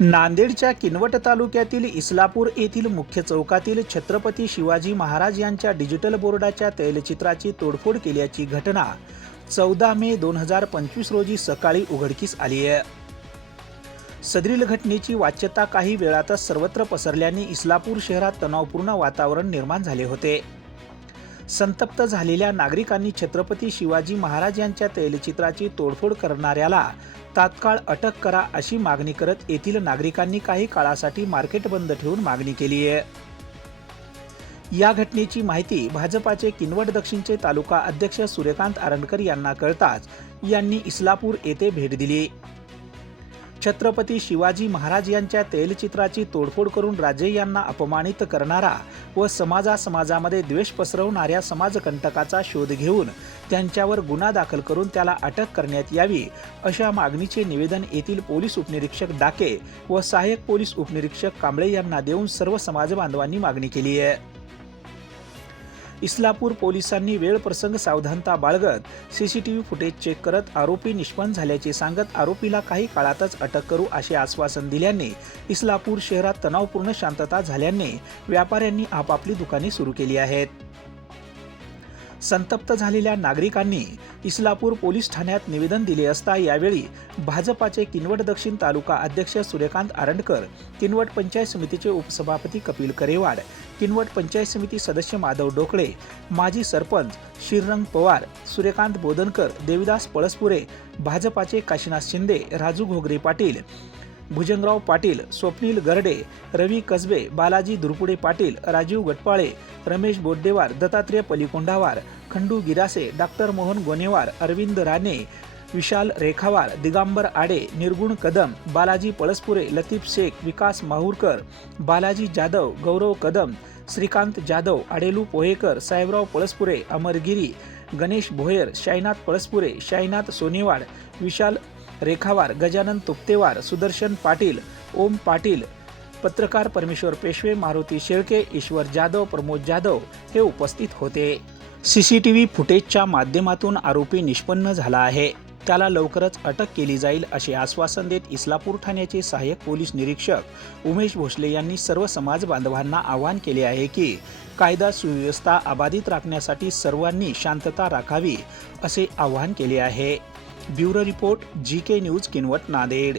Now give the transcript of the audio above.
नांदेडच्या किनवट तालुक्यातील इस्लापूर येथील मुख्य चौकातील छत्रपती शिवाजी महाराज यांच्या डिजिटल बोर्डाच्या तैलचित्राची तोडफोड केल्याची घटना चौदा मे दोन हजार पंचवीस रोजी सकाळी उघडकीस आली आहे. सदरील घटनेची वाच्यता काही वेळातच सर्वत्र पसरल्याने इस्लापूर शहरात तणावपूर्ण वातावरण निर्माण झाले होते. संतप्त झालेल्या नागरिकांनी छत्रपती शिवाजी महाराज यांच्या तैलचित्राची तोडफोड करणाऱ्याला तात्काळ अटक करा अशी मागणी करत येथील नागरिकांनी काही काळासाठी मार्केट बंद ठेवून मागणी केली आहे. या घटनेची माहिती भाजपाचे किनवट दक्षिणचे तालुका अध्यक्ष सूर्यकांत आरणकर यांना कळताच यांनी इस्लापूर येथे भेट दिली. छत्रपती शिवाजी महाराज यांच्या तैलचित्राची तोडफोड करून राजे यांना अपमानित करणारा व समाजा समाजामध्ये द्वेष पसरवणाऱ्या समाजकंटकाचा शोध घेऊन त्यांच्यावर गुन्हा दाखल करून त्याला अटक करण्यात यावी अशा मागणीचे निवेदन येथील पोलीस उपनिरीक्षक डाके व सहाय्यक पोलीस उपनिरीक्षक कांबळे यांना देऊन सर्व समाज बांधवांनी मागणी केली आहे. इस्लापूर पोलिसांनी वेळ प्रसंग सावधानता बाळगत सीसीटीव्ही फुटेज चेक करत आरोपी निष्पन्न झाल्याचे सांगत आरोपीला काही काळातच अटक करू असे आश्वासन दिल्याने इस्लापूर शहरात तणावपूर्ण शांतता झाल्याने व्यापाऱ्यांनी आपापली दुकाने सुरू केली आहेत. संतप्त झालेल्या नागरिकांनी इस्लापूर पोलीस ठाण्यात निवेदन दिले असता यावेळी भाजपाचे किनवट दक्षिण तालुका अध्यक्ष सूर्यकांत आरंडकर किनवट पंचायत समितीचे उपसभापती कपिल करेवाड किनवट पंचायत समिती सदस्य माधव डोकळे माजी सरपंच श्रीरंग पवार सूर्यकांत बोदनकर देविदास पळसपुरे भाजपाचे काशीनाथ शिंदे राजू घोगरे पाटील भुजंगराव पाटील स्वप्नील गरडे रवी कसबे बालाजी दुरपुडे पाटील राजीव गटपाळे रमेश बोड्डेवार दत्तात्रेय पलिकोंडावार खंडू गिरासे डॉक्टर मोहन गोनेवार अरविंद राणे विशाल रेखावार दिगांबर आडे निर्गुण कदम बालाजी पळसपुरे लतीफ शेख विकास माहूरकर बालाजी जाधव गौरव कदम श्रीकांत जाधव आडेलू पोहेकर साहेबराव पळसपुरे अमरगिरी गणेश भोयर शाईनाथ पळसपुरे शाईनाथ सोनेवाड विशाल रेखावार गजानन तुपतेवार सुदर्शन पाटील ओम पाटील पत्रकार परमेश्वर पेशवे मारुती शेळके ईश्वर जाधव प्रमोद जाधव हे उपस्थित होते. सीसीटीव्ही फुटेजच्या माध्यमातून आरोपी निष्पन्न झाला आहे. त्याला लवकरच अटक केली जाईल असे आश्वासन देत इस्लापूर ठाण्याचे सहाय्यक पोलीस निरीक्षक उमेश भोसले यांनी सर्व समाज बांधवांना आवाहन केले आहे की कायदा सुव्यवस्था अबाधित राखण्यासाठी सर्वांनी शांतता राखावी असे आवाहन केले आहे. Bureau report G K news Kinwat Nanded.